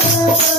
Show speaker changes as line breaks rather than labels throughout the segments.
Oh,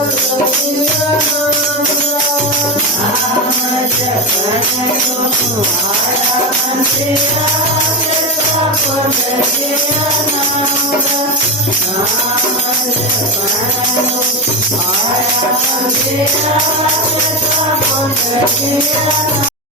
I am the one who is the one